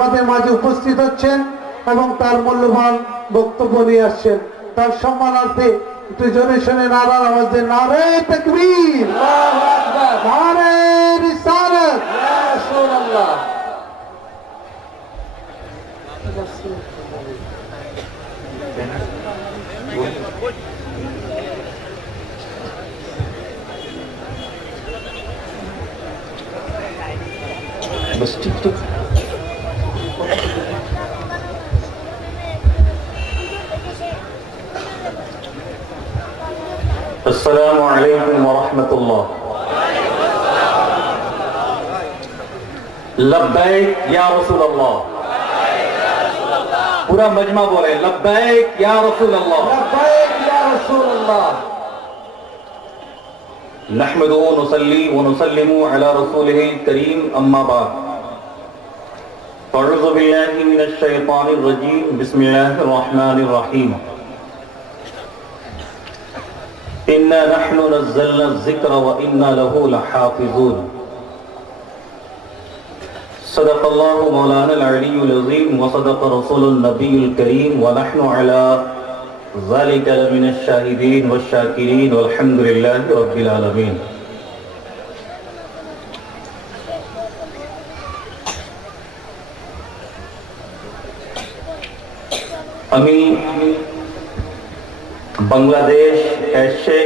আমাদের মাঝে উপস্থিত হচ্ছেন এবং তার মূল্যবান বক্তব্য নিয়ে আসছেন। তার সম্মানার্থে একটু জোরে শুনে নারার আওয়াজ দেন, নারে তাকবীর, আল্লাহু আকবার, নারে রিসালাত, ইয়া রাসূলুল্লাহ। बस ठीक ठीक। अस्सलामु अलैकुम वरहमतुल्लाह। लब्बैक या रसूल अल्लाह। पूरा मजमा बोले लब्बैक या रसूल अल्लाह, लब्बैक या रसूल अल्लाह। नहमदुहु व नुसल्ली व नुसल्लिमु अला रसूलिहिल करीम, अम्मा बाद। अऊज़ु बिल्लाहि मिनश शैतानिर रजीम, बिस्मिल्लाहिर रहमानिर रहीम। इन्ना नहनु नज़्ज़लना ज़िक्र व इन्ना लहु लहाफ़िज़ून। सदक़ल्लाहु मौलानल अलियुल अज़ीम व सदक़ रसूलुन नबियुल करीम व नहनु अला ज़ालिका लमिनश शाहिदीन व शाकिरीन वल्हम्दुलिल्लाहि रब्बिल आलमीन। আমি বাংলাদেশ এসে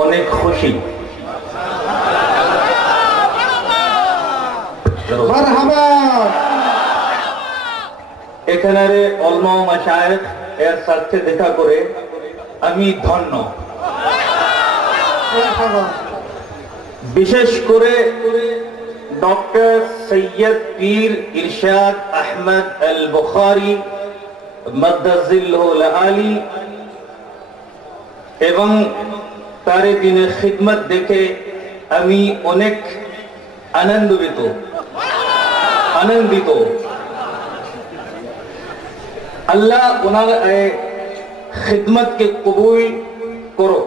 অনেক খুশি। মারহাবা। এখানের উলামা ও মাশায়েখ এর সাথে দেখা করে আমি ধন্য। বিশেষ করে ডক্টর সৈয়দ পীর ইরশাদ আহমদ আল বুখারী মাদ্দাজিল্লাহুল আলী এবং তার দিনের খিদমত দেখে আমি অনেক আনন্দিত। আল্লাহ ওনার খিদমতকে কবুল করো,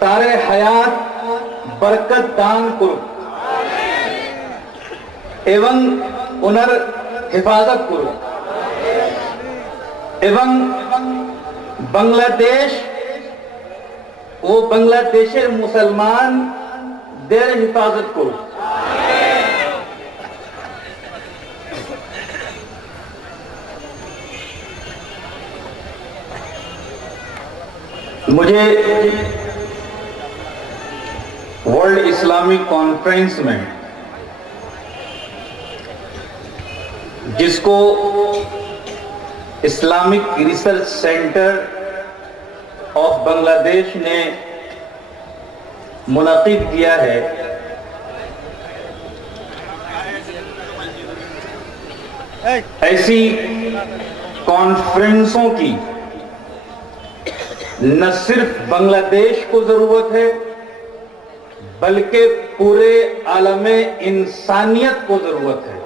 তার হায়াত বরকত দান করো এবং ওনার হেফাজত করো এবং বাংলাদেশ ও বাংলাদেশের মুসলমানদের হেফাজত করো। मुझे वर्ल्ड इस्लामिक कॉन्फ्रेंस में, जिसको Islamic research centre of Bangladesh ने मुनाकिद किया है, ऐसी कॉन्फ्रेंसों की न सिर्फ बांग्लादेश को जरूरत है बल्कि पूरे आलमे इंसानियत को जरूरत है।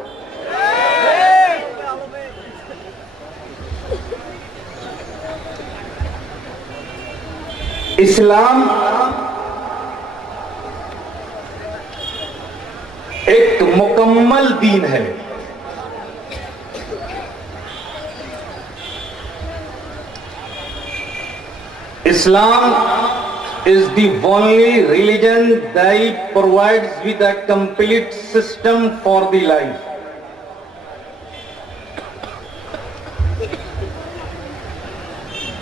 इस्लाम एक मुकम्मल दीन है। Islam is the only religion that provides with a complete system for the life.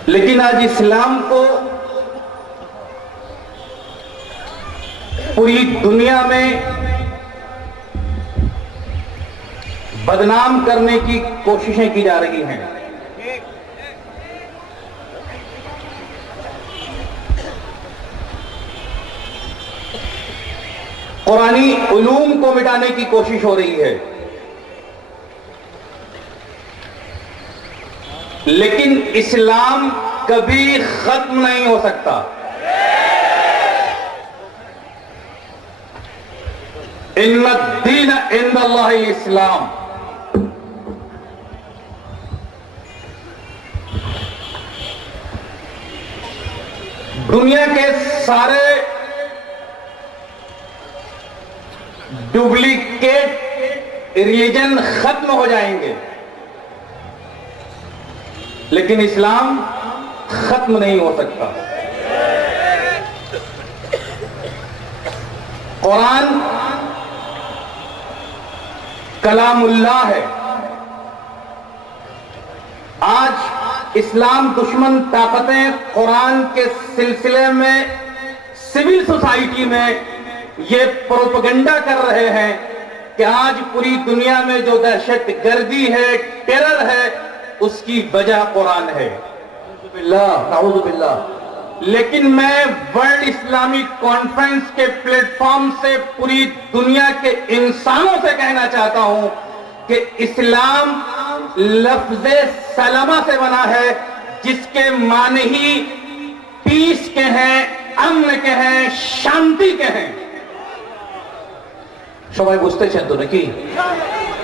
लेकिन आज इस्लाम को पूरी दुनिया में बदनाम करने की कोशिशें की जा रही हैं। कुरानी उलूम को मिटाने की कोशिश हो रही है, लेकिन इस्लाम कभी खत्म नहीं हो सकता। इन्नद्दीन इंदल्लाहि इस्लाम। दुनिया के सारे डुप्लीकेट रिलीजन खत्म हो जाएंगे, लेकिन इस्लाम खत्म नहीं हो सकता। कुरान कलामुल्लाह है। आज इस्लाम दुश्मन ताकतें कुरान के सिलसिले में सिविल सोसाइटी में ये प्रोपेगेंडा कर रहे हैं कि आज पूरी दुनिया में जो दहशतगर्दी है, टेरर है, उसकी वजह कुरान है। लेकिन मैं वर्ल्ड इस्लामिक कॉन्फ्रेंस के प्लेटफॉर्म से पूरी दुनिया के इंसानों से कहना चाहता हूं कि इस्लाम लफ्ज़े सलामा से बना है, जिसके माने ही पीस के हैं, अमन के हैं, शांति के हैं। সবাই বুঝতেছেন তো নাকি?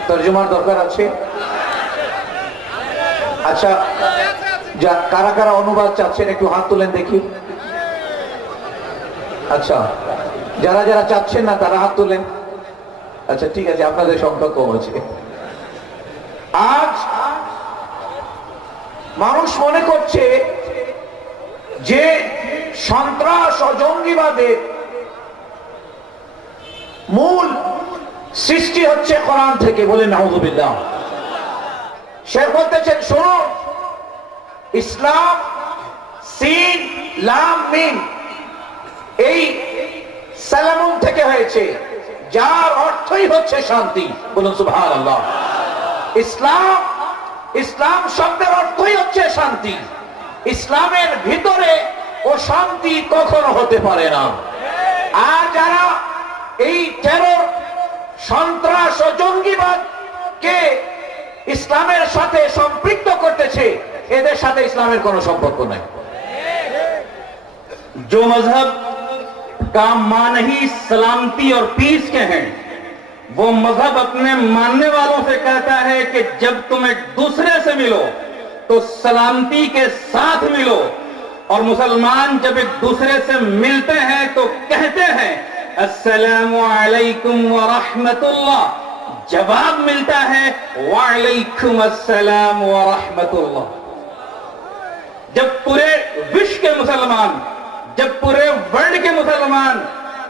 তরজমার দরকার আছে। আচ্ছা, যা কারা কারা অনুবাদ চাচ্ছেন একটু হাত তুলেন দেখি। আচ্ছা, যারা যারা চাচ্ছেন না তারা হাত তুলেন। আচ্ছা ঠিক আছে, আপনাদের সংখ্যা কম আছে। আজ মানুষ মনে করছে যে সন্ত্রাস ও জঙ্গিবাদের মূল সৃষ্টি হচ্ছে কোরআন থেকে, বলে নাউযুবিল্লাহ। সে বলতেছেন শুনুন, ইসলাম সিন লাম মিম এই সালামুন থেকে হয়েছে, যার অর্থই হচ্ছে শান্তি। বলুন সুবহানাল্লাহ। ইসলাম শব্দের অর্থই হচ্ছে শান্তি। ইসলামের ভিতরে অশান্তি কখনো হতে পারে না। আর যারা এই টেরর, সন্ত্রাস ও জঙ্গিবাদকে ইসলামের সাথে সম্পৃক্ত করতেছে, এদের সাথে ইসলামের কোনো সম্পর্ক নাই। जो मजहब का मान ही सलामती और पीस के हैं, वो मजहब अपने मानने वालों से कहता है कि जब तुम एक दूसरे से मिलो तो सलामती के साथ मिलो। और मुसलमान जब एक दूसरे से मिलते हैं तो कहते हैं अस्सलामु अलैकुम व रहमतुल्लाह। जवाब मिलता है वालेकुम अस्सलाम व रहमतुल्लाह। जब पूरे विश्व के मुसलमान, जब पूरे वर्ल्ड के मुसलमान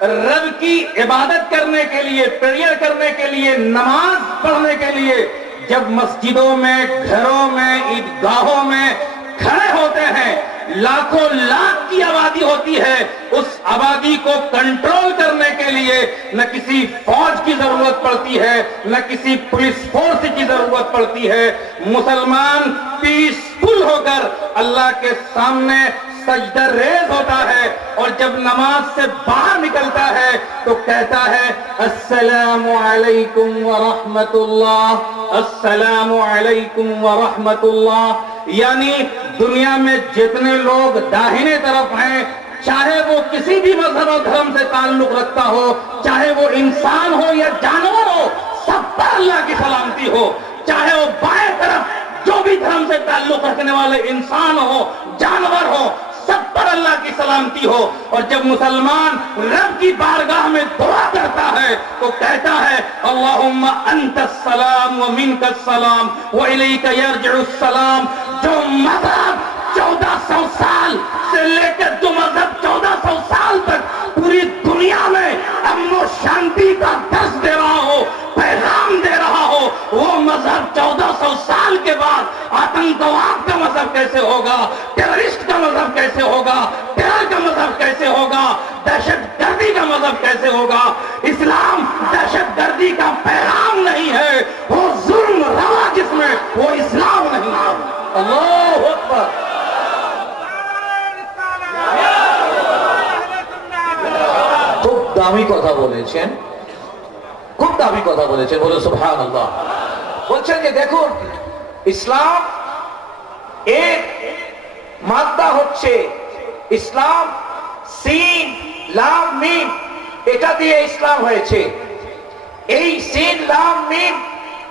रब की इबादत करने के लिए, प्रेयर करने के लिए, नमाज पढ़ने के लिए जब मस्जिदों में, घरों में, ईदगाहों में खड़े होते हैं, लाखों लाख की आबादी होती है। उस आबादी को कंट्रोल करने के लिए न किसी फौज की जरूरत पड़ती है, न किसी पुलिस फोर्स की जरूरत पड़ती है। मुसलमान पीसफुल होकर अल्लाह के सामने सजदा रेज होता है और जब नमाज से बाहर निकलता है तो कहता है अस्सलामु अलैकुम व रहमतुल्लाह, अस्सलामु अलैकुम व रहमतुल्लाह। यानी दुनिया में जितने लोग दाहिने तरफ हैं, चाहे वो किसी भी मजहब और धर्म से ताल्लुक रखता हो, चाहे वो इंसान हो या जानवर हो, सब पर अल्लाह की सलामती हो। चाहे वो बाएं तरफ जो भी धर्म से ताल्लुक रखने वाले इंसान हो, जानवर हो, सब पर अल्लाह की सलामती हो। और जब मुसलमान रब की बारगाह में दुआ करता है तो कहता है अल्लाहुम्मा अंतस सलाम व मिनकस सलाम व इलैका यरजिउस सलाम। जो मजहब 1400 साल से लेकर, जो मजहब 1400 साल तक पूरी दुनिया में अमन और शांति का दर्श दे रहा हो, पैगाम दे रहा हो, वो मजहब 1400 साल के बाद आतंकवाद का मजहब कैसे होगा, टेररिस्ट का मजहब कैसे होगा, टेरर का मजहब कैसे होगा, दहशतगर्दी का मजहब कैसे होगा। इस्लाम दहशतगर्दी का पैगाम नहीं है, वो जुल्म रवा जिसमें, वो इस्लाम नहीं है। আল্লাহু আকবার। খুব দামি কথা বলেছেন, খুব দামি কথা বলেছেন, বলে সুবহানাল্লাহ। বলছেন যে দেখুন, ইসলাম এর মাদ্দা হচ্ছে ইসলাম সিন লাম মিম, এটা দিয়ে ইসলাম হয়েছে। এই সিন লাম মিম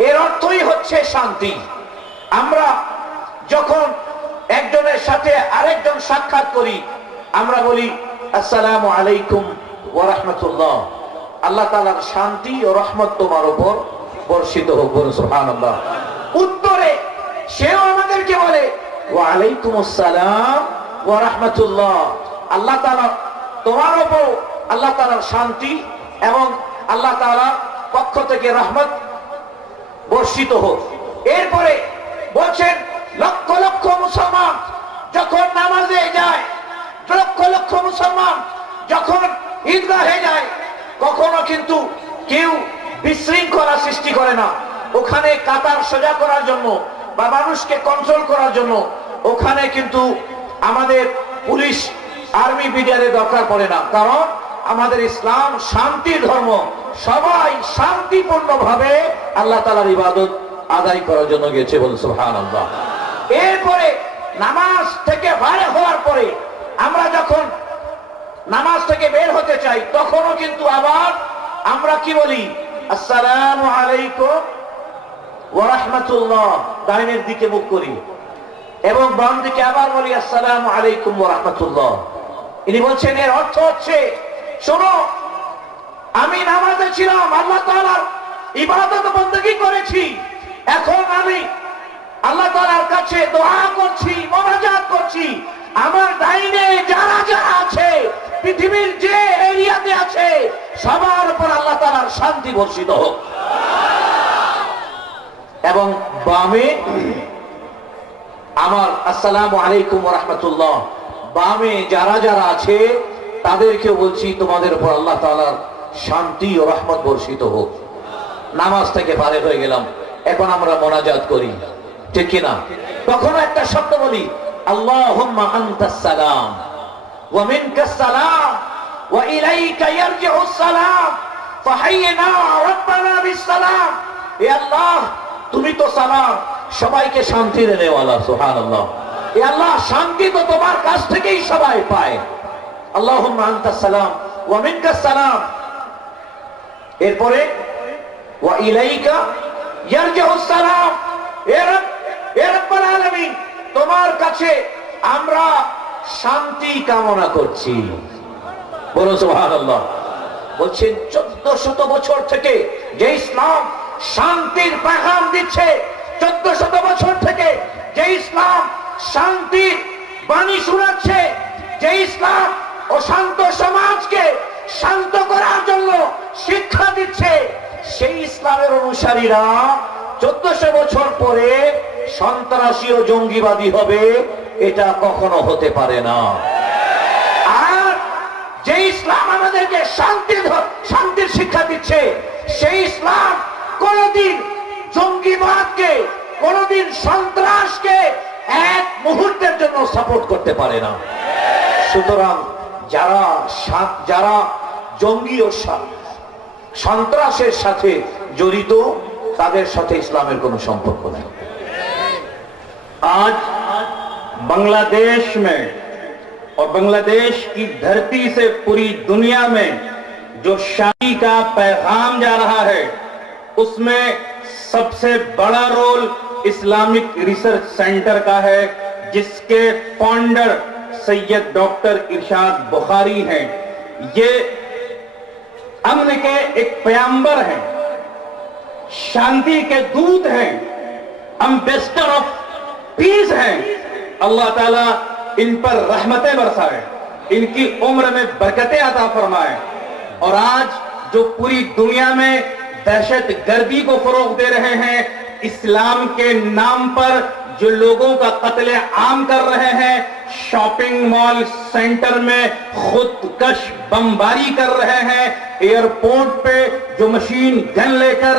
এর অর্থই হচ্ছে শান্তি। আমরা যখন একজনের সাথে আরেকজন সাক্ষাৎ করি, আমরা বলি আসসালামু আলাইকুম ওয়া রাহমাতুল্লাহ। আল্লাহ তাআলার শান্তি ও রহমত তোমার উপর বর্ষিত হোক। বলুন সুবহানাল্লাহ। উত্তরে সেও আমাদেরকে বলে ওয়া আলাইকুমুস সালাম ওয়া রাহমাতুল্লাহ। আল্লাহ তাআলা তোমার উপর আল্লাহ তাআলার শান্তি এবং আল্লাহ তাআলার পক্ষ থেকে রহমত বর্ষিত হোক। এরপরে বলছেন লক্ষ লক্ষ মুসলমান যখন নামাজে যায়, লক্ষ লক্ষ মুসলমান যখন ঈদগাহে যায়, কখনো কিন্তু কেউ বিশৃঙ্খলা সৃষ্টি করে না। ওখানে কাতার সোজা করার জন্য বা মানুষকে কন্ট্রোল করার জন্য ওখানে কিন্তু আমাদের পুলিশ আর্মি বিডিআরের দরকার পড়ে না, কারণ আমাদের ইসলাম শান্তির ধর্ম। সবাই শান্তিপূর্ণ ভাবে আল্লাহ তাআলার ইবাদত আদায় করার জন্য গেছে। বলুন সুবহানাল্লাহ। এরপরে নামাজ থেকে বাইরে হওয়ার পরে আমরা যখন নামাজ থেকে বের হতে চাই, তখনও কিন্তু আবার আমরা কি বলি? আসসালামু আলাইকুম ওয়া রাহমাতুল্লাহ। ডাইনের দিকে মুখ করি এবং বাম দিকে আবার বলি আসসালামু আলাইকুম ওয়া রাহমাতুল্লাহ। ইনি বলছেন এর অর্থ হচ্ছে, শোনো, আমি নামাজে ছিলাম, আল্লাহ তাআলার ইবাদত বندگی করেছি, এখন আমি আল্লাহ তাআলার কাছে দোয়া করছি, মোনাজাত করছি, আমার ডাইনে যারা যারা আছে, পৃথিবীর যে এরিয়াতে আছে, সবার উপর আল্লাহ তাআলার শান্তি বর্ষিত হোক। এবং বামে আমার আসসালামু আলাইকুম ওয়া রাহমাতুল্লাহ। বামে যারা যারা আছে তাদেরকে বলছি তোমাদের উপর আল্লাহ তাআলার শান্তি ও রহমত বর্ষিত হোক। নামাজ থেকে পারে হয়ে গেলাম, এখন আমরা মোনাজাত করি, ঠিক কি না? তখন একটা শব্দ বলি, আল্লাহুম্মা আনতাস সালাম ওয়া মিনকাস সালাম ওয়া ইলাইকা ইয়ারজিউস সালাম ফাহাইয়িনা রাব্বানা বিস সালাম। হে আল্লাহ, তুমি তো সালাম, সবাইকে শান্তি দেনেওয়ালা। সুবহানাল্লাহ। হে আল্লাহ, শান্তি তো তোমার কাছ থেকেই সবাই পায়। আল্লাহুম্মা আনতাস সালাম ওয়া মিনকাস সালাম। এরপরে ওয়া ইলাইকা ইয়ারজিউস সালাম। হে রব্বুল আলামিন, তোমার কাছে আমরা শান্তি কামনা করছি। বলো সুবহানাল্লাহ। বলছেন 1400 বছর থেকে যে ইসলাম শান্তির পেগাম দিচ্ছে, 1400 বছর থেকে যে ইসলাম শান্তির বাণী শোনাচ্ছে, যে ইসলাম অশান্ত সমাজকে শান্ত করার জন্য শিক্ষা দিচ্ছে, সেই ইসলামের অনুসারীরা 1400 বছর পরে সন্ত্রাসী ও জঙ্গিবাদী হবে, এটা কখনো হতে পারে না। আর যে ইসলাম আমাদেরকে শান্তির শিক্ষা দিচ্ছে, সেই ইসলাম কোনদিন জঙ্গিবাদকে, কোনদিন সন্ত্রাসকে এক মুহূর্তের জন্য সাপোর্ট করতে পারে না। সুতরাং যারা জঙ্গি ও সন্ত্রাসের সাথে জড়িত, তাদের সাথে ইসলামের কোনো সম্পর্ক নেই। आज बांग्लादेश में और बांग्लादेश की धरती से पूरी दुनिया में जो शांति का पैगाम जा रहा है, उसमें सबसे बड़ा रोल इस्लामिक रिसर्च सेंटर का है, जिसके फाउंडर सैयद डॉक्टर इरशाद बुखारी हैं। ये अमन के एक पैगंबर हैं, शांति के दूत हैं, एम्बेसडर ऑफ पीस हैं। अल्लाह ताला इन पर रहमतें बरसाए, इनकी उम्र में बरकतें अता फरमाए। और आज जो पूरी दुनिया में दहशत गर्दी को फरोग दे रहे हैं, इस्लाम के नाम पर जो लोगों का कत्ले आम कर रहे हैं, शॉपिंग मॉल सेंटर में खुदकश बमबारी कर रहे हैं, एयरपोर्ट पे जो मशीन गन लेकर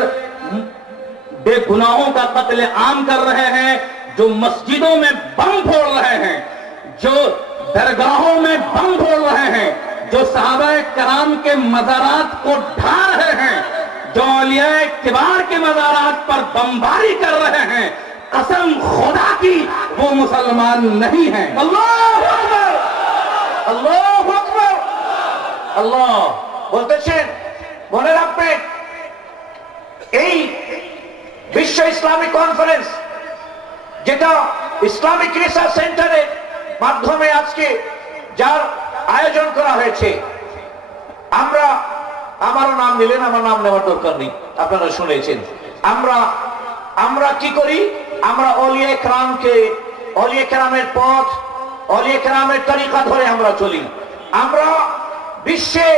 बेगुनाहों का कत्ले आम कर रहे हैं, जो मस्जिदों में बम फोड़ रहे हैं, जो दरगाहों में बम फोड़ रहे हैं, जो सहाबाए कराम के मज़ारात को ढा रहे हैं, जो औलियाए किबार के मज़ारात पर बमबारी कर रहे हैं, कसम खुदा की वो मुसलमान नहीं हैं। আল্লাহু আকবার, আল্লাহু আকবার। আল্লাহ বলতেছেন, মনে রাখবেন, এই বিশ্ব ইসলামিক কনফারেন্স, যেটা ইসলামিক রিসার্চ সেন্টারের মাধ্যমে আজকে যার আয়োজন করা হয়েছে, আমরা আমারও নাম নিলেন, আমার নাম নেওয়ার দরকার নেই, আপনারা শুনেছেন। আমরা কি করি? আমরা অলিয়ে কেরামের পথ, অলিয়ে কেরামের তরিকা ধরে আমরা চলি। আমরা বিশ্বে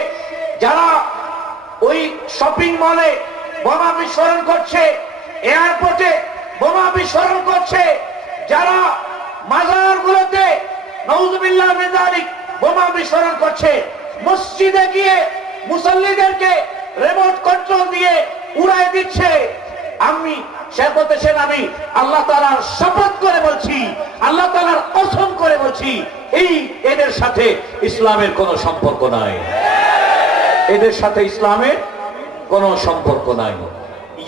যারা ওই শপিং মলে বোমা বিস্ফোরণ করছে, এয়ারপোর্টে বোমা বিস্ফোরণ করছে, যারা মাজারগুলোতে নাউযুবিল্লাহ মিন যালিক বোমা বিস্ফোরণ করছে, মসজিদে গিয়ে মুসল্লিদেরকে রিমোট কন্ট্রোল দিয়ে উড়ায় দিচ্ছে, আমি আল্লাহ তাআলার শপথ করে বলছি, আল্লাহ তাআলার কসম করে বলছি, এদের সাথে ইসলামের কোনো সম্পর্ক নাই, এদের সাথে ইসলামের কোনো সম্পর্ক নাই।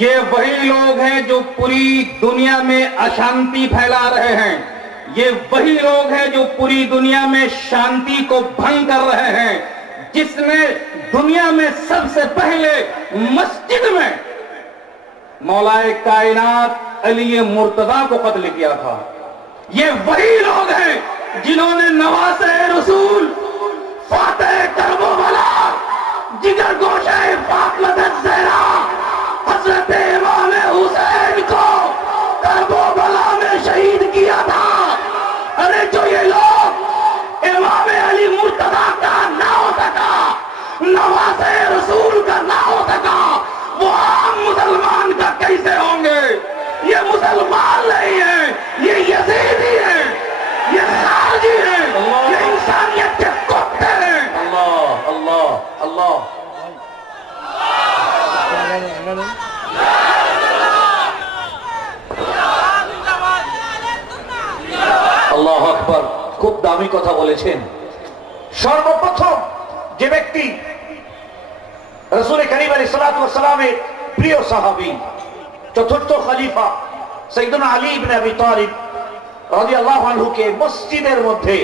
ये वही लोग हैं जो पूरी दुनिया में अशांति फैला रहे हैं, ये वही लोग हैं जो पूरी दुनिया में शांति को भंग कर रहे हैं, जिसने दुनिया में सबसे पहले मस्जिद में मौलाए कायनात अली मुर्तजा को कत्ल किया था। ये वही लोग हैं जिन्होंने नवासे रसूल, फातेह करबला, जिगर गोशे फातिमा ज़हरा, हज़रत इमाम हुसैन को करबला में शहीद किया था। अरे जो ये लोग इमाम अली मुर्तजा का ना हो सका, नवासे रसूल का ना हो सका, वो आम मुसलमान का कैसे होंगे? ये मुसलमान नहीं है, ये यजीदी है, ये खारजी है, ये इंसानियत के कुत्ते हैं। अल्लाह अल्लाह अल्लाह আল্লাহু আকবার। খুব দামি কথা বলেছেন। সর্বপ্রথম যে ব্যক্তি রাসূল করিম আলাইহিস সালাতু ওয়াস সালামের প্রিয় সাহাবী, চতুর্থ খলিফা সাইয়্যিদুনা আলী ইবনে আবি তালিব রাদিয়াল্লাহু আনহুকে মসজিদের মধ্যে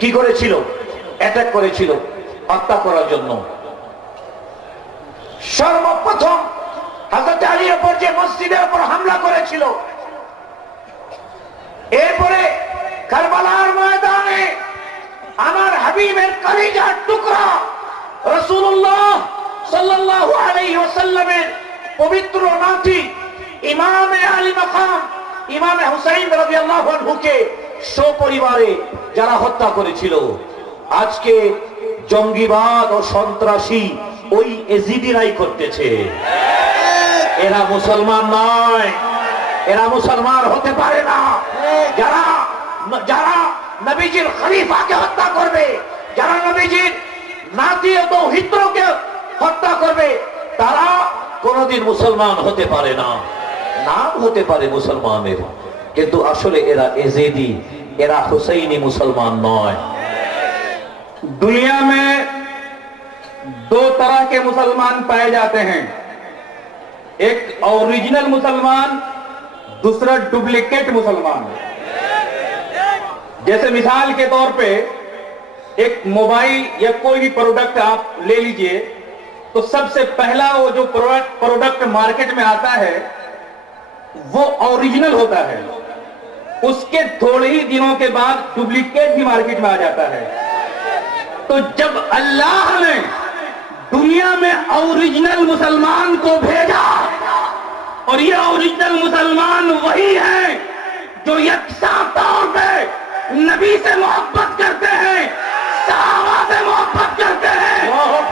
কি করেছিল? অ্যাটাক করেছিল, হত্যা করার জন্য। সর্বপ্রথম হযরত আলীর উপর যে মসজিদের উপর হামলা করেছিল, এরপরে কারবালার ময়দানে আমার হাবিবের কলিজার টুকরা রাসূলুল্লাহ সাল্লাল্লাহু আলাইহি ওয়াসাল্লামের পবিত্র নাতি ইমামে আলী মাকাম ইমামে হুসাইন রাদিয়াল্লাহু আনহুকে সপরিবারে যারা হত্যা করেছিল, আজকে জঙ্গিবাদ ও সন্ত্রাসী ওই এজিদিরাই করতেছে। এরা মুসলমান নয়, এরা মুসলমান হতে পারে না। যারা যারা নবীজির খলিফাকে হত্যা করবে, যারা নবীজির নাতি ও দৌহিত্রকে হত্যা করবে, তারা কোনদিন মুসলমান হতে পারে না। নাম হতে পারে মুসলমানের, কিন্তু আসলে এরা এজিদি, এরা হুসাইনি মুসলমান নয়। दुनिया में दो तरह के मुसलमान पाए जाते हैं, एक ओरिजिनल मुसलमान, दूसरा डुप्लीकेट मुसलमान। जैसे मिसाल के तौर पे एक मोबाइल या कोई भी प्रोडक्ट आप ले लीजिए, तो सबसे पहला वो जो प्रोडक्ट मार्केट में आता है वो ओरिजिनल होता है, उसके थोड़े ही दिनों के बाद डुप्लीकेट भी मार्केट में आ जाता है। तो जब अल्लाह ने दुनिया में ओरिजिनल मुसलमान को भेजा, और ये ओरिजिनल मुसलमान वही है जो यकसा तौर पे नबी से मोहब्बत करते हैं, सहाबा से मोहब्बत करते हैं,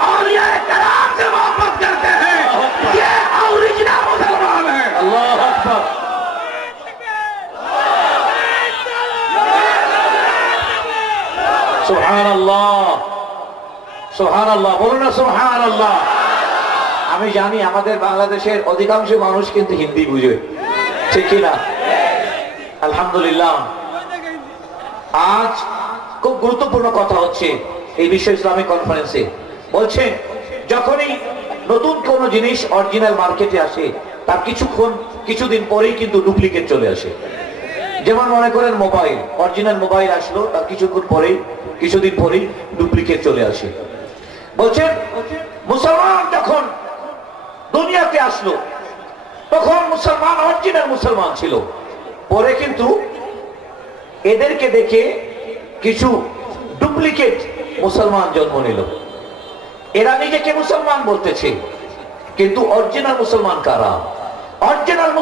और ये कलाम से मोहब्बत करते हैं, ये ओरिजिनल मुसलमान है। अल्लाह अकबर। সুবহানাল্লাহ সুবহানাল্লাহ, বলুন না সুবহানাল্লাহ। আমি জানি আমাদের বাংলাদেশের অধিকাংশ মানুষ কিন্তু হিন্দি বুঝে, ঠিক কি না? আলহামদুলিল্লাহ। আজ খুব গুরুত্বপূর্ণ কথা হচ্ছে এই বিশ্ব ইসলামিক কনফারেন্সে। বলছেন যখনই নতুন কোন জিনিস অরিজিনাল মার্কেটে আসে, তার কিছুদিন পরেই কিন্তু ডুপ্লিকেট চলে আসে। যেমন মনে করেন মোবাইল, অরিজিনাল মোবাইল আসলো, তার কিছুদিন পরেই ডুপ্লিকেট চলে আসে। বলছেন মুসলমান যখন দুনিয়াতে আসলো, তখন মুসলমান অরিজিনাল মুসলমান ছিল, পরে কিন্তু এদেরকে দেখে কিছু ডুপ্লিকেট মুসলমান জন্ম নিল। এরা নিজেকে মুসলমান বলতেছে, কিন্তু অরিজিনাল মুসলমান কারা? অরিজিনাল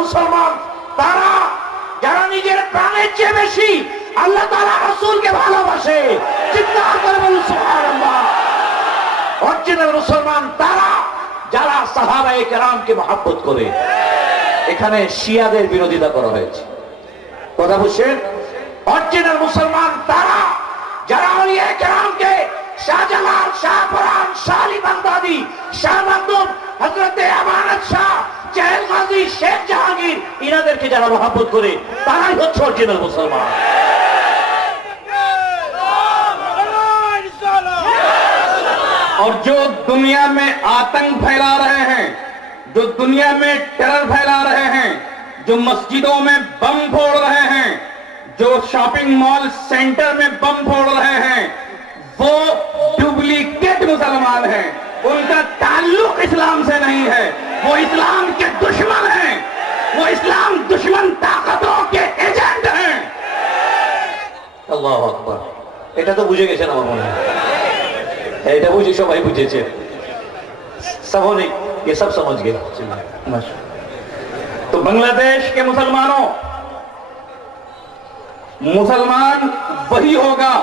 মুসলমান তারা যারা নিজের প্রাণের চেয়ে বেশি আল্লাহ তাআলা রাসূলকে ভালোবাসে। চিৎকার করে বলুন সুবহানাল্লাহ। অরিজিনাল মুসলমান তারা যারা সাহাবায়ে কেরামকে মহব্বত করে। এখানে শিয়াদের বিরোধিতা করা হয়েছে, কথা বুঝছেন? অরিজিনাল মুসলমান তারা যারা আউলিয়ায়ে কেরামকে, শাহজালাল, শাহপরান, শাহ আলী বাগদাদি, শাহ মাকদুম, হযরতে আমানত শাহ, জাহেল গাজী, শেখ জাহাঙ্গীর, ইনাদেরকে যারা মহব্বত করে তারাই হচ্ছে অরিজিনাল মুসলমান। और जो दुनिया में आतंक फैला रहे हैं, जो दुनिया में टेरर फैला रहे हैं, जो मस्जिदों में बम फोड़ रहे हैं, जो शॉपिंग मॉल सेंटर में बम फोड़ रहे हैं, वो डुप्लीकेट मुसलमान हैं। उनका ताल्लुक इस्लाम से नहीं है, वो इस्लाम के दुश्मन हैं, वो इस्लाम दुश्मन ताकतों के एजेंट हैं। আল্লাহু আকবার। এটা তো বুঝে গেছেন আমার মনে হয়, এটা বুঝে সবাই বুঝেছে। सबने ये सब समझ गए। तो बांग्लादेश के मुसलमान वही होगा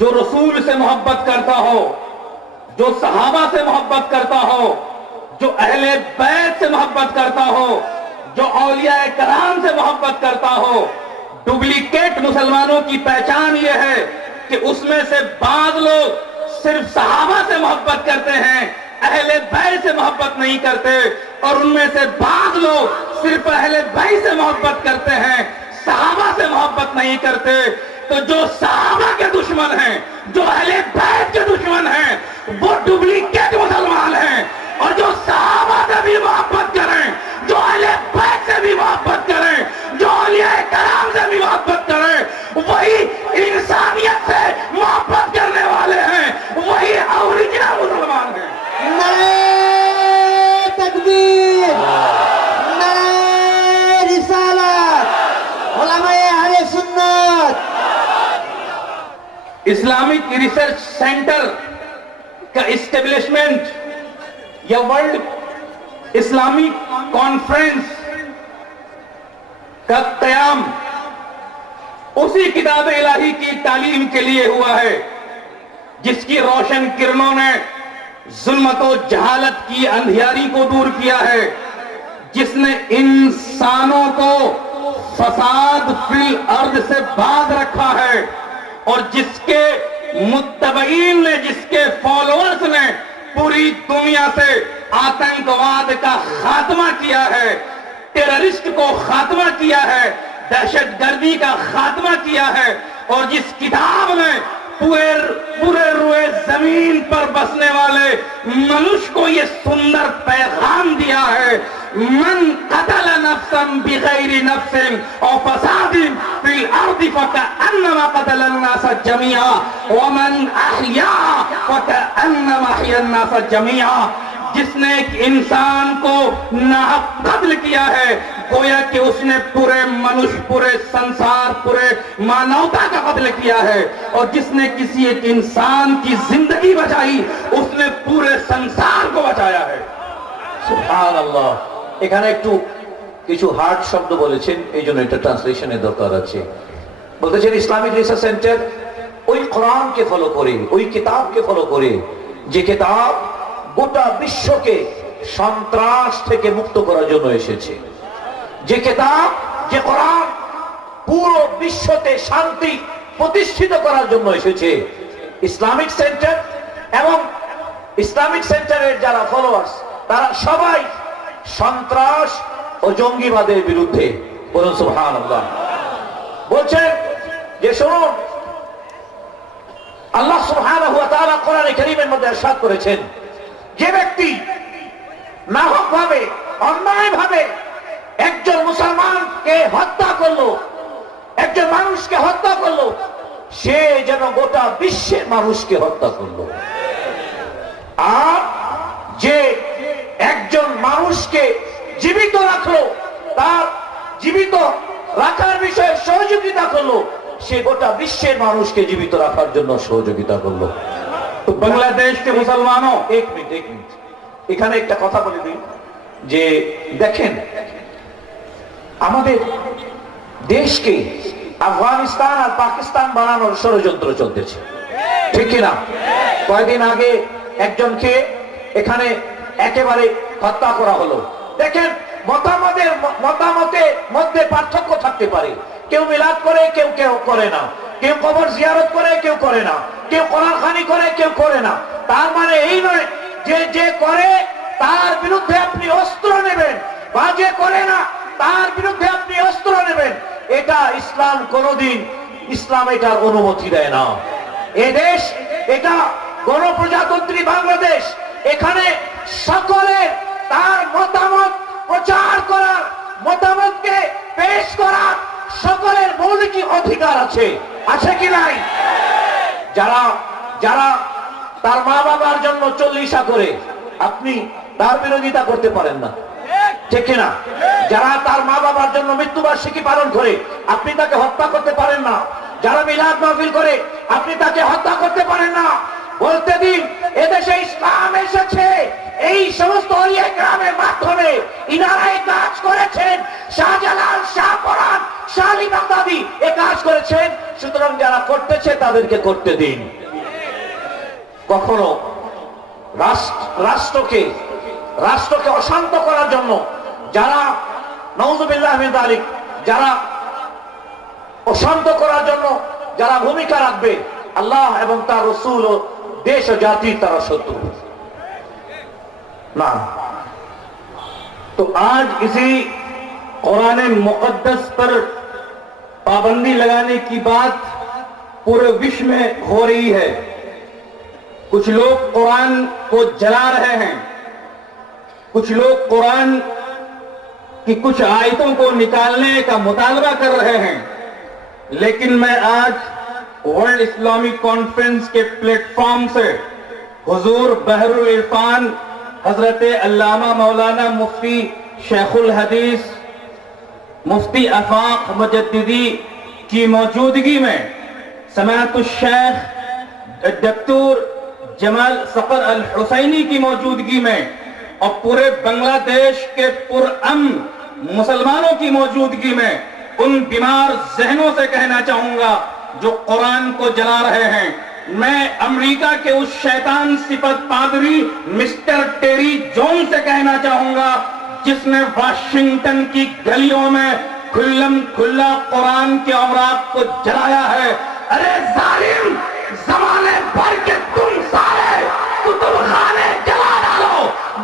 जो रसूल से मोहब्बत करता हो, जो सहाबा से मोहब्बत करता हो, जो अहले बैत से मोहब्बत करता हो, जो औलिया कराम से मोहब्बत करता हो। डुप्लीकेट मुसलमानों की पहचान यह है कि उसमें से बाज लोग सिर्फ सहाबा से मोहब्बत करते हैं, अहले बैत से मोहब्बत नहीं करते, और उनमें से बाज लोग सिर्फ अहले बैत से मोहब्बत करते हैं, सहाबा से मोहब्बत नहीं करते। तो जो सहाबा के दुश्मन हैं, जो अहले बैत के दुश्मन हैं, वो डुप्लीकेट मुसलमान हैं। और जो सहाबा से भी मोहब्बत करें, जो अहले बैत से भी मोहब्बत करें, जो औलिया कराम से भी मोहब्बत करें, वही इंसानियत से मोहब्बत करने वाले हैं, वही ओरिजिनल मुसलमान हैं। नारे तकबीर, नारे रिसालत, उलमाए अहले सुन्नत। इस्लामिक रिसर्च सेंटर का इस्टेब्लिशमेंट या वर्ल्ड इस्लामिक कॉन्फ्रेंस का कयाम उसी किताब इलाही की तालीम के लिए हुआ है, जिसकी रोशन किरणों ने जुल्मत और जहालत की अंधियारी को दूर किया है, जिसने इंसानों को फसाद फिल अर्द से बाज रखा है, और जिसके मुत्तबईन ने, जिसके फॉलोअर्स ने पूरी दुनिया से आतंकवाद का खात्मा किया है, टेररिस्ट को खात्मा किया है, दहशतगर्दी का खात्मा किया है, और जिस किताब ने पूरे रुए जमीन पर बसने वाले मनुष्य को ये सुंदर पैगाम दिया है, मन कतल नफ्सन बिगैरि नफ्सिन और फसादिन फिल अर्दि फकअन्नमा कतल अन्नास जमीआ व मन अहया फकअन्नमा अहया अन्नास जमीआ। जिसने एक इंसान को नाहक कत्ल किया है, गोया कि उसने पूरे मनुष्य, पूरे संसार, पूरे मानवता का कत्ल किया है, और जिसने किसी एक इंसान की जिंदगी बचाई, उसने पूरे संसार को बचाया है। সুবহানাল্লাহ। এখানে একটু কিছু হার্ড শব্দ বলেছেন, এই জন্য এটা ট্রান্সলেশনের দরকার আছে। বলতেছেন ইসলামিক রিসার্চ সেন্টার ওই কোরআনকে ফলো করে, ওই কিতাবকে ফলো করে, যে কিতাব গোটা বিশ্বকে সন্ত্রাস থেকে মুক্ত করার জন্য এসেছে, যে কিতাব, যে কোরআন পুরো বিশ্বতে শান্তি প্রতিষ্ঠিত করার জন্য এসেছে। ইসলামিক সেন্টার এবং ইসলামিক সেন্টারের যারা ফলোয়ার্স, তারা সবাই সন্ত্রাস ও জঙ্গিবাদের বিরুদ্ধে। বলুন সুবহানাল্লাহ। বলছেন যে শুনুন, আল্লাহ সুবহানাহু ওয়া তাআলা কোরআনে কারীমের মধ্যে ইরশাদ করেছেন, যে ব্যক্তি নাহক ভাবে, অন্যায় ভাবে একজন মুসলমানকে হত্যা করলো, একজন মানুষকে হত্যা করলো, সে যেন গোটা বিশ্বের মানুষকে হত্যা করলো। আর যে একজন মানুষকে জীবিত রাখলো, তার জীবিত রাখার বিষয়ে সহযোগিতা করলো, সে গোটা বিশ্বের মানুষকে জীবিত রাখার জন্য সহযোগিতা করলো। तो बांग्लादेश के मुसलमानों, এক মিনিট, এখানে একটা কথা বলে দিই যে দেখেন, আমাদের দেশকে আফগানিস্তান আর পাকিস্তান বানানোর ষড়যন্ত্র চলতেছে, ঠিক কিনা? কয়েকদিন আগে একজনকে এখানে একেবারে হত্যা করা হলো। দেখেন, মতামতের মধ্যে পার্থক্য থাকতে পারে, কেউ মিলাদ করে, কেউ কেউ করে না, কেউ কবর জিয়ারত করে, কেউ করে না, কেউ কোরআন খানি করে, কেউ করে না। তার মানে এই নয় যে যে করে তার বিরুদ্ধে আপনি অস্ত্র নেবেন, বা যে করে না তার বিরুদ্ধে আপনি অস্ত্র নেবেন। এটা ইসলাম কোনদিন, ইসলাম এটার অনুমতি দেয় না। এ দেশ, এটা গণপ্রজাতন্ত্রী বাংলাদেশ, এখানে সকলের তার মতামত প্রচার করার, মতামতকে পেশ করার সকলের মৌলিক অধিকার আছে, আছে কি নাই? যারা যারা তার মা বাবার জন্য 40 করে, আপনি তার বিরোধিতা করতে পারেন না, ঠিক কিনা? যারা তার মা বাবার জন্য মৃত্যুবার্ষিকী পালন করে, আপনি তাকে হত্যা করতে পারেন না। যারা মিলাদ মাহফিল করে, আপনি তাকে হত্যা করতে পারেন না। বলতে দিন, এদেশে ইসলাম এসেছে এই সমস্ত অলিয়ে গ্রামের মাধ্যমে। ইনারাই কাজ করেছেন, শাহজালাল, শাহপরান, শাহ আলী বাগদাদি এ কাজ করেছেন। সুতরাং যারা করতেছে তাদেরকে করতে দিন। কখনো রাষ্ট্রকে অশান্ত করার জন্য যারা, নাউযুবিল্লাহ মিন যালিক, যারা অশান্ত করার জন্য যারা ভূমিকা রাখবে, আল্লাহ এবং তার রাসূল ও দেশ ও জাতির তারা শত্রু না। तो आज इसी कुरान मुकद्दस पर पाबंदी लगाने की बात पूरे विश्व में हो रही है। कुछ लोग कुरान को जला रहे हैं, कुछ लोग कुरान की कुछ आयतों को निकालने का मुतालबा कर रहे हैं। लेकिन मैं आज वर्ल्ड इस्लामिक कॉन्फ्रेंस के प्लेटफॉर्म से हुजूर बहरुल इरफान हजरत अल्लामा मौलाना मुफ्ती शेखुल हदीस मुफ्ती आफाक मुजद्दिदी की मौजूदगी में समाअतुश शेख डॉक्टर जमाल सफर अल हुसैनी की मौजूदगी में और पूरे बांग्लादेश के पुरअमन मुसलमानों की मौजूदगी में उन बीमार जहनों से कहना चाहूंगा जो कुरान को जला रहे हैं, मैं अमेरिका के उस शैतान सिफत पादरी मिस्टर टेरी जोन से कहना चाहूंगा जिसने वाशिंगटन की गलियों में खुल्लम खुल्ला कुरान के औरात को जलाया है। अरे जालिम, जमाने भर के तुम सारे कुतुब खाने जला डालो,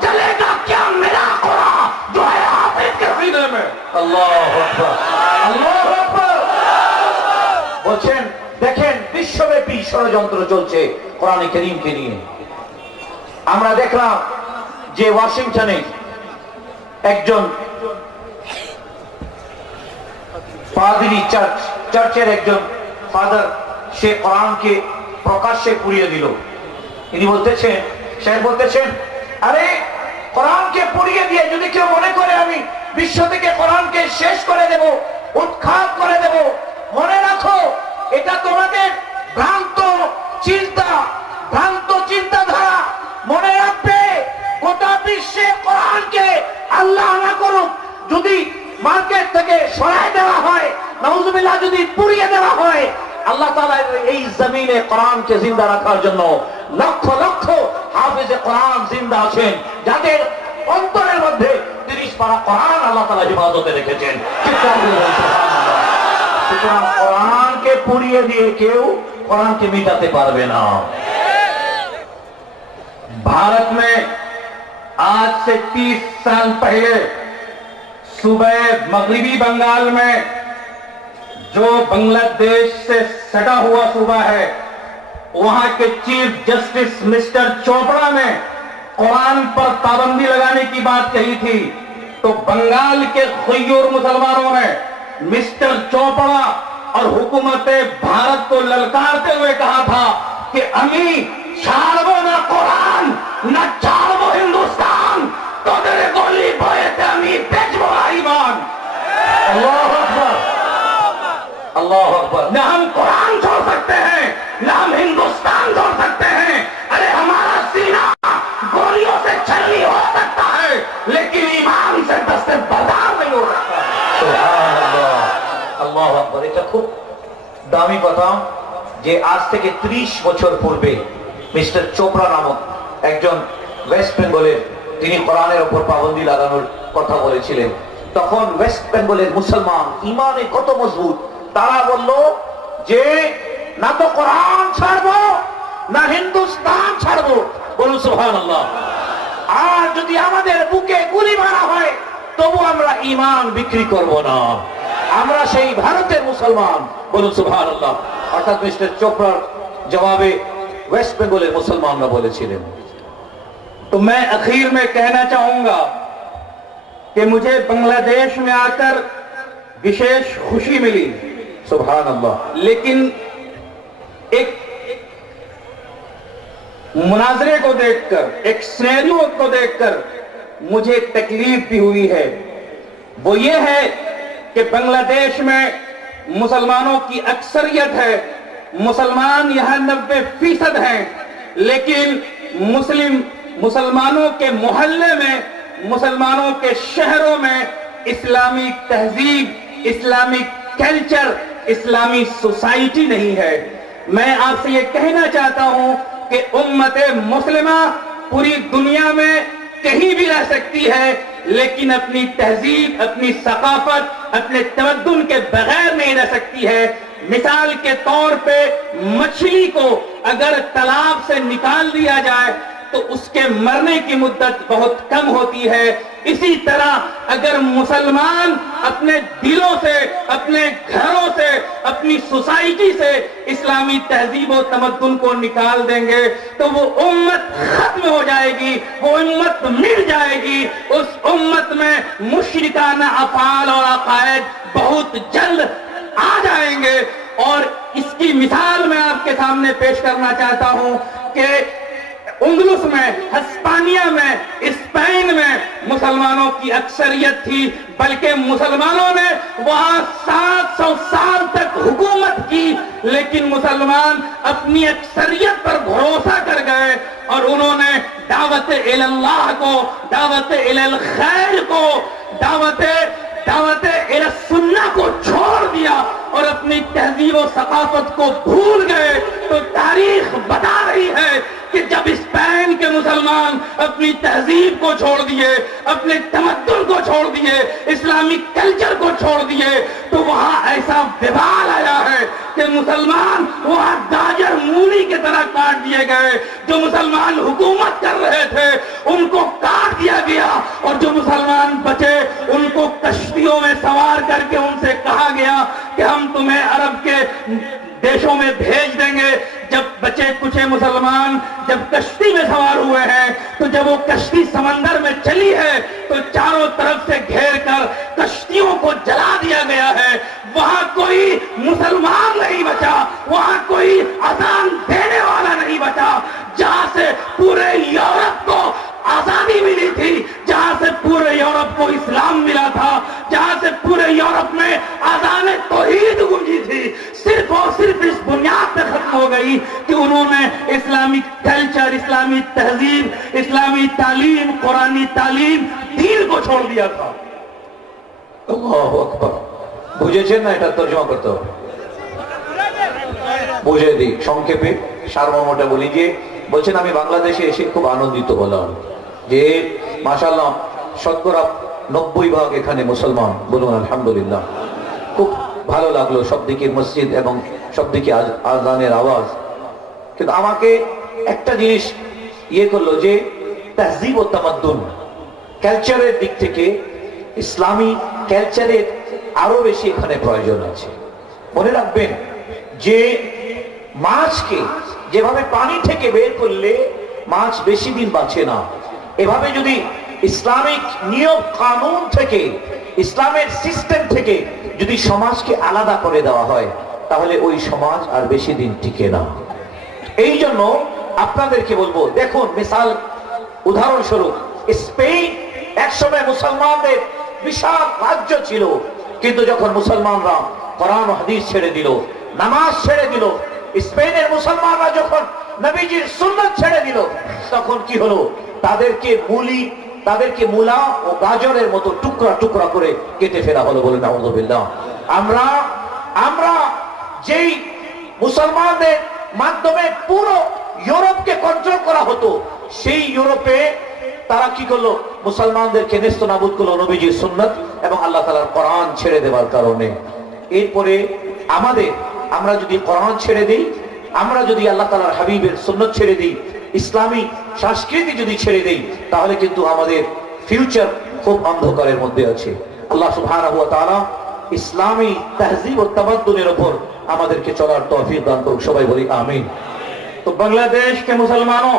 जलेगा क्या मेरा कुरान जो है हाफिज के सीने में। আল্লাহু আকবার, আল্লাহু আকবার। বলছেন, দেখেন বিশ্বব্যাপী ষড়যন্ত্র চলছে কোরআনে কারীমকে নিয়ে। আমরা দেখলাম যে ওয়াশিংটনে একজন পাদ্রী, চার্চের একজন ফাদার, সে কোরআনকে প্রকাশ্যে পুড়িয়ে দিল। তিনি বলতেছেন, শেখ বলতেছেন, আরে কোরআনকে পুড়িয়ে দিয়ে যদি কেউ মনে করে আমি বিশ্ব থেকে কোরআনকে শেষ করে দেব, উৎখাত করে দেব, মনে রাখো এটা তোমাদের ভ্রান্ত চিন্তাধারা। মনে রাখবে, গোটা বিশ্বে কোরআনকে আল্লাহ না করুক যদি মার্কেট থেকে সরাই দেওয়া হয়, নাউযুবিল্লাহ যদি পুড়িয়ে দেওয়া হয়, আল্লাহ তাআলা এই জমিনে কোরআনকে জিন্দা রাখার জন্য লক্ষ লক্ষ হাফেজে কোরআন জিন্দা আছেন, যাদের অন্তরের মধ্যে 30 পারা কোরআন আল্লাহ তাআলা হেফাজতে রেখেছেন। সুতরাং কোরআনকে পুড়িয়ে দিয়ে কেউ কোরআনকে মিটাতে পারবে না। भारत में आज से 30 साल पहले सुबह मगरिबी बंगाल में जो बांग्लादेश से सटा हुआ सूबा है, वहां के चीफ जस्टिस मिस्टर चोपड़ा ने कुरान पर पाबंदी लगाने की बात कही थी, तो बंगाल के खुय्यूर मुसलमानों ने मिस्टर चोपड़ा और हुकूमत भारत को ललकारते हुए कहा था कि अमी ছাড়বো না কোরআন, না ছাড়বো হিন্দুস্তান, তোদের গলি ভয়েতে আমি বেচবো ঈমান। আল্লাহু আকবার, আল্লাহু আকবার। না हम দামি কথা যে আজ থেকে 30 বছর পূর্বে মিস্টার চোপড়া নামক একজন ওয়েস্ট বেঙ্গলের, তিনি কোরআনের উপর পাবন্দি লাগানোর কথা বলেছিলেন। তখন ওয়েস্ট বেঙ্গলের মুসলমান ইমানে কত মজবুত, তারা বলল যে না তো কোরআন ছাড়বো না হিন্দুস্তান ছাড়বো। বলুন সুবহানাল্লাহ। আর যদি আমাদের বুকে গুলি মারা হয় তবু আমরা ইমান বিক্রি করব না, আমরা সেই ভারতের মুসলমান। বলুন সুবহানাল্লাহ। অর্থাৎ মিস্টার চোপড়ার জবাবে ওয়েস্ট বেঙ্গলের মুসলমানরা বলেছিলেন। तो मैं आखिर में कहना चाहूंगा कि मुझे बांग्लादेश में आकर विशेष खुशी मिली, सुभान अल्लाह। लेकिन एक मुनाजरे को देखकर, एक सिनेरियो को देखकर मुझे तकलीफ भी हुई है। वो ये है कि बांग्लादेश में मुसलमानों की अक्सरियत है, मुसलमान यहां 90% हैं, लेकिन मुसलमानों के मोहल्ले में, मुसलमानों के शहरों में इस्लामी तहजीब, इस्लामिक कल्चर, इस्लामी सोसाइटी नहीं है। मैं आपसे ये कहना चाहता हूं कि उम्मत मुस्लिमा पूरी दुनिया में कहीं भी रह सकती है, लेकिन अपनी तहजीब, अपनी सकाफत, अपने तमद्दुन के बगैर नहीं रह सकती है। मिसाल के तौर पे मछली को अगर तालाब से निकाल दिया जाए तो उसके मरने की मुद्दत बहुत कम होती है। इसी तरह अगर मुसलमान अपने दिलों से, अपने घरों से, अपनी सोसाइटी से इस्लामी तहजीब और तमद्दुन को निकाल देंगे तो वो उम्मत खत्म हो जाएगी, वो उम्मत मिट जाएगी। उस उम्मत में मुशरिकाना अफआल और अकायद बहुत जल्द आ जाएंगे। और इसकी मिसाल मैं आपके सामने पेश करना चाहता हूं कि उंगलुस में, हिस्पानिया में, स्पेन में मुसलमानों की अक्सरियत थी, बल्कि मुसलमानों ने वहां 700 साल तक हुकूमत की, लेकिन मुसलमान अपनी अक्सरियत पर भरोसा कर गए और उन्होंने दावत इल्लाह को, दावत इलल खैर को, दावत सुन्ना को छोड़ दिया और अपनी तहजीब और सकाफत को भूल गए। तो तारीख बता रही है कि जब स्पेन के मुसलमान अपनी तहजीब को छोड़ दिए, अपने तमद्दुन को छोड़ दिए, इस्लामिक कल्चर को छोड़ दिए, तो वहां ऐसा विवाद आया है कि मुसलमान वहां गाजर मूली की तरह काट दिए गए। जो मुसलमान हुकूमत कर रहे थे उनको काट दिया गया और जो मुसलमान बचे उनको कश्तियों में सवार करके उनसे कहा गया कि हम तुम्हें अरब के देशों में भेज देंगे। जब बचे कुछ मुसलमान जब कश्ती में सवार हुए हैं तो जब वो कश्ती समंदर में चली है तो चारों तरफ से घेर कर कश्तियों को जला दिया गया है। वहां कोई मुसलमान नहीं बचा, वहां कोई अजान देने वाला नहीं बचा। जहां से पूरे यूरोप को आजादी मिली थी, जहां से पूरे यूरोप को इस्लाम मिला था, जहां से पूरे यूरोप में आजान तौहीद गूंजी थी, सिर्फ और सिर्फ इस बुनियाद पे खत्म हो गई कि उन्होंने इस्लामिक कल्चर, इस्लामी तहजीब, इस्लामी तालीम, कुरानी तालीम, दीन को छोड़ दिया था। আল্লাহু আকবার। বুঝেছেন না? এটা তর্জমা করতে হবে। বুঝে দিই সংক্ষেপে, সারমর্মটা বলি যে বলছেন আমি বাংলাদেশে এসে খুব আনন্দিত হলাম যে মাশাআল্লাহ শতকরা 90% এখানে মুসলমান। বলুন আলহামদুলিল্লাহ। খুব ভালো লাগলো, সব দিকে মসজিদ এবং সব দিকে আজানের আওয়াজ। কিন্তু আমাকে একটা জিনিস করলো যে তাহজিব ও তামাদ্দুন কালচারের দিক থেকে ইসলামী কালচারের আরো বেশি এখানে প্রয়োজন আছে। মনে রাখবেন যে মাছকে যেভাবে পানি থেকে বের করলে মাছ বেশি দিন বাঁচে না, এভাবে যদি ইসলামিক নিয়ম কানুন থেকে, ইসলামের সিস্টেম থেকে যদি সমাজকে আলাদা করে দেওয়া হয় তাহলে ওই সমাজ আর বেশি দিন টিকে না। এই জন্য আপনাদেরকে বলবো, দেখুন মিসাল উদাহরণস্বরূপ স্পেন একসময় মুসলমানদের বিশাল রাজ্য ছিল, কিন্তু যখন মুসলমানরা কোরআন ও হাদিস ছেড়ে দিল, নামাজ ছেড়ে দিল, স্পেনের মুসলমানরা যখন নবীজির সুন্নাত ছেড়ে দিল, তখন কি হলো? তাদেরকে মূলা ও গাজরের মতো টুকরা টুকরা করে কেটে ফেলা হলো। বলে নাউযুবিল্লাহ। আমরা যেই মুসলমানদের মাধ্যমে পুরো ইউরোপকে কন্ট্রোল করা হতো, সেই ইউরোপে তারা কি করলো? মুসলমানদেরকে নেস্তনাবুদ করলো নবীজির সুন্নাত এবং আল্লাহ তাআলার কোরআন ছেড়ে দেওয়ার কারণে। এরপরে আমরা যদি কোরআন ছেড়ে দিই, আমরা যদি আল্লাহ তাআলার হাবিবের সুন্নাত ছেড়ে দিই, ইসলামী সংস্কৃতি যদি ছেড়ে দেই, তাহলে কিন্তু আমাদের ফিউচার খুব অন্ধকারের মধ্যে আছে। আল্লাহ সুবহানাহু ওয়া তাআলা ইসলামী তহজিব ও তামাদ্দুনের উপর আমাদেরকে চলার তৌফিক দান করুক। সবাই বলি আমিন। तो बांग्लादेश के मुसलमानों,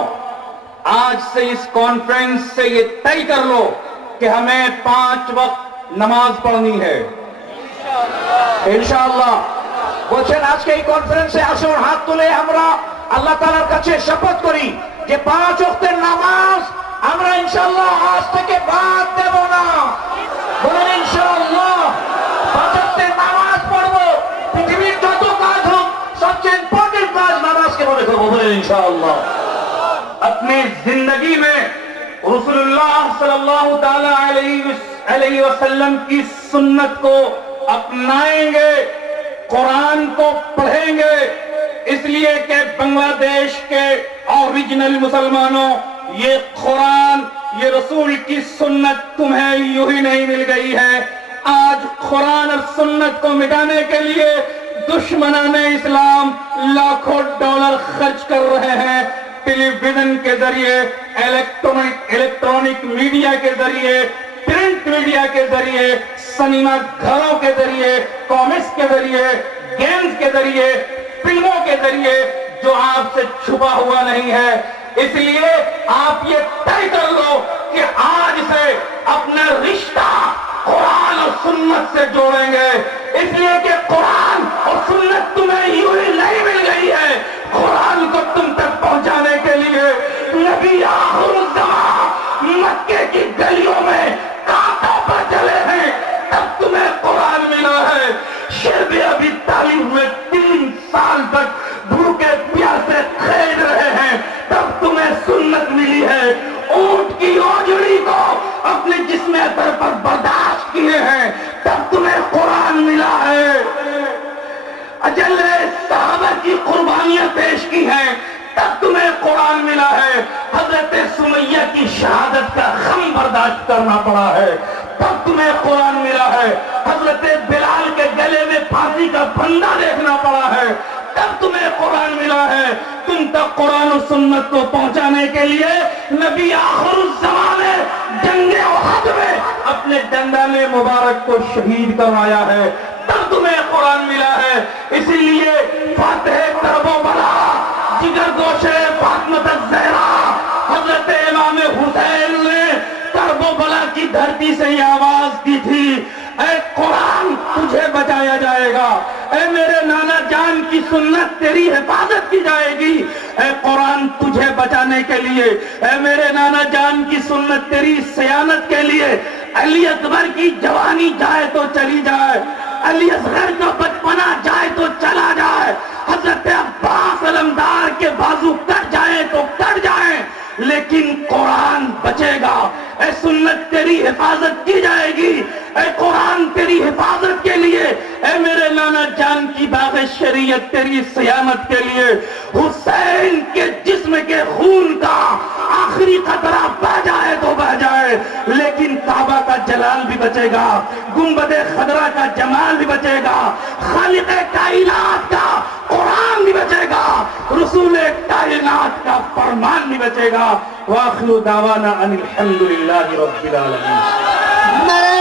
आज से इस कॉन्फ्रेंस से ये तय कर लो कि हमें 5 वक्त नमाज पढ़नी है। ইনশাআল্লাহ বলছেন আজকে এই কনফারেন্সে আসুন, হাত তুলে আমরা আল্লাহ তাআলার কাছে শপথ করি যে 5 ওয়াক্তের নামাজ আমরা ইনশাআল্লাহ আজ থেকে বাদ দেব না। বলেন ইনশাআল্লাহ 5 ওয়াক্তের নামাজ পড়বো। পৃথিবীর যত কাজ হোক সবচেয়ে ইম্পর্টেন্ট কাজ নামাজকে মনে করবো। বলেন ইনশাআল্লাহ। अपनी जिंदगी में रसूलुल्लाह सल्लल्लाहु ताला अलैहि वसल्लम की सुन्नत को अपनाएंगे, कुरान को पढ़ेंगे, इसलिए कि बांग्लादेश के ओरिजिनल मुसलमानों, ये कुरान, ये रसूल की सुन्नत तुम्हें यूं ही नहीं मिल गई है। आज कुरान और सुन्नत को मिटाने के लिए दुश्मनाने इस्लाम लाखों डॉलर खर्च कर रहे हैं। टेलीविजन के जरिए, इलेक्ट्रॉनिक मीडिया के जरिए, प्रिंट मीडिया के जरिए, सिनेमा घरों के जरिए, कॉमिक्स के जरिए, गेम्स के जरिए, फिल्मों के जरिए, जो आपसे छुपा हुआ नहीं है। इसलिए आप ये तय कर लो कि आज से अपना रिश्ता कुरान और सुन्नत से जोड़ेंगे, इसलिए कि कुरान और सुन्नत तुम्हें यूं ही नहीं मिल गई है। कुरान को तुम तक पहुंचाने के लिए नबी आखिरुज़्ज़मान मक्के की गलियों में कांटों पर चले हैं, तब तुम्हें कुरान मिला है। शेर अभी तालीम में 3 साल तक भूखे प्यासे खेल रहे हैं, तब तुम्हें सुन्नत मिली है। ऊंट की ओजड़ी को अपने जिस्म पर बर्दाश्त किए हैं, तब तुम्हें कुरान मिला है। अजल्ले सहाबा की कुर्बानियां पेश की हैं, तब तुम्हें कुरान मिला है। हजरत सुमैया की शहादत का गम बर्दाश्त करना पड़ा है, तब तुम्हें कुरान मिला है। हजरत बिलाल के गले में फांसी का फंदा देखना पड़ा है, तब तुम्हें कुरान मिला है। तुम तक कुरान और सुन्नत को पहुंचाने के लिए नबी आखिरुज़्ज़मान ने जंगे उहद में अपने दंदाने मुबारक को शहीद करवाया है, तब तुम्हें कुरान मिला है। इसीलिए फातिह करबला, जिगर गोशे फातिमा ज़हरा, हजरत इमाम हुसैन ने करबला की धरती से ये आवाज दी थी, ऐ कुरान तुझे बचाया जाएगा, ऐ मेरे नाना जान की सुन्नत तेरी हिफाजत की जाएगी। ऐ कुरान तुझे बचाने के लिए, ऐ मेरे नाना जान की सुन्नत तेरी सयानत के लिए। अली अकबर की जवानी जाए तो चली जाए, अली असगर का बचपना जाए तो चला जाए, हजरत अब्बास अलमदार के बाजू कट जाए तो कट जाए, लेकिन कुरान बचेगा। ऐ सुन्नत तेरी हिफाजत की जाएगी, ऐ कुरान तेरी हिफाजत के लिए, ऐ मेरे नाना जान की बाग़े शरीयत तेरी सयामत के लिए। हुसैन के जिस्म के खून का आखिरी कतरा बह जाए तो बह जाए, लेकिन काबा का जलाल भी बचेगा, गुंबदे खदरा का जमाल भी बचेगा, खालिक़े कायनात का कुरान भी बचेगा, रसूले कायनात का फरमान भी बचेगा। वाखिरु दावाना अनिल हम्दुलिल्लाहि रब्बिल आलमीन। नारे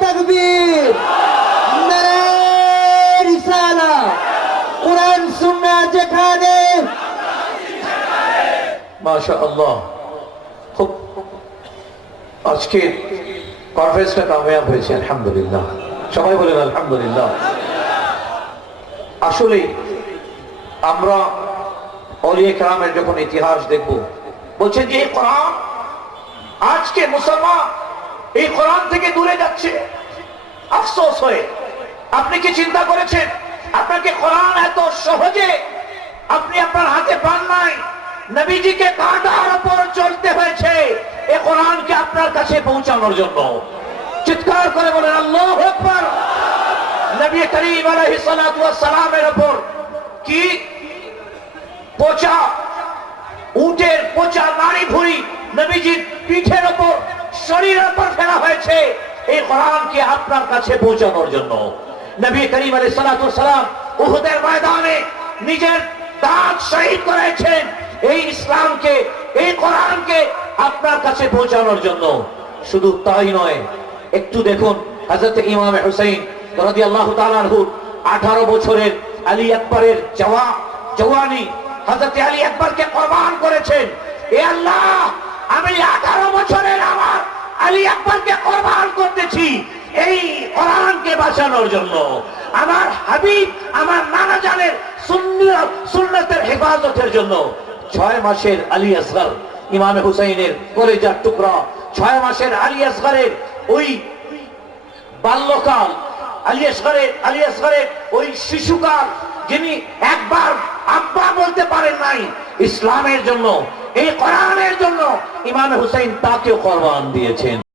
तकबीर, नारे रिसाला, कुरान सुन्नाह যেখানে মাশাআল্লাহ। খুব আজকে কনফারেন্সটা কামিয়াব হয়েছে, আলহামদুলিল্লাহ। সবাই বলেন আলহামদুলিল্লাহ। আসলে আমরা औलिया কেরামের যখন ইতিহাস দেখব, বলছেন যে এই কোরআন, আজকে মুসলমান এই কোরআন থেকে দূরে যাচ্ছে। আফসোস হয়ে আপনি কি চিন্তা করেছেন আপনাকে কোরআন এত সহজে আপনি আপনার হাতে পান নাই? নবীজিকে কাঁটার উপর চলতে হয়েছে এই কোরআনকে আপনার কাছে পৌঁছানোর জন্য। চিৎকার করে বলেন আল্লাহু আকবার। নবী করিম আলাইহিস সালাতু ওয়াস সালামের উপর কি পচা উটের পচা নাড়ি ভুঁড়ি নবীজির পিঠের উপর শরীরের উপর ফেলা হয়েছে এই কোরআনকে আপনার কাছে পৌঁছানোর জন্য। নবী করিম আলাইহিস সালাতু ওয়াস সালাম উহুদের ময়দানে নিজের দাঁত শহীদ করেছেন এই ইসলামকে, এই কোরআনকে আপনার কাছে পৌঁছানোর জন্য। শুধু তাই নয়, একটু দেখুন হযরত ইমাম হুসাইন রাদিয়াল্লাহু তাআলা আনহু 18 বছরের আলী আকবরের জওয়ানি হযরত আলী আকবরকে কুরবান করেছেন। এ আল্লাহ, আমি 18 বছরের আমার আলী আকবরকে কুরবান করতেছি এই কোরআনকে বাঁচানোর জন্য, আমার হাবিব আমার নানা জানের সুন্নতের হেফাজতের জন্য। 6 মাসের আলী আসগর ইমাম হুসাইনের কলেজার টুকরা, 6 মাসের আলী আসগরের ওই বাল্যকাল, আলী আসগরের ওই শিশুকাল, যিনি একবার আব্বা বলতে পারেন নাই, ইসলামের জন্য এই কোরআনের জন্য ইমাম হুসাইন তাকেও কুরবান দিয়েছেন।